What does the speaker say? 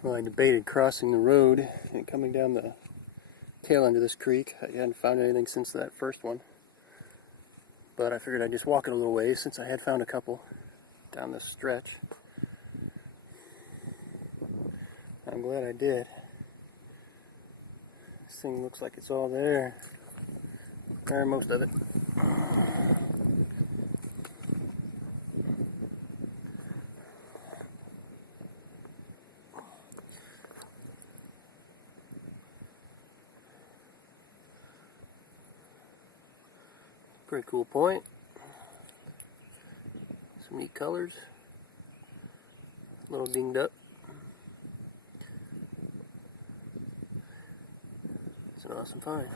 Well, I debated crossing the road and coming down the tail end of this creek. I hadn't found anything since that first one, but I figured I'd just walk it a little ways since I had found a couple down this stretch. I'm glad I did. This thing looks like it's all there, or most of it. Pretty cool point. Some neat colors. A little dinged up. It's an awesome find.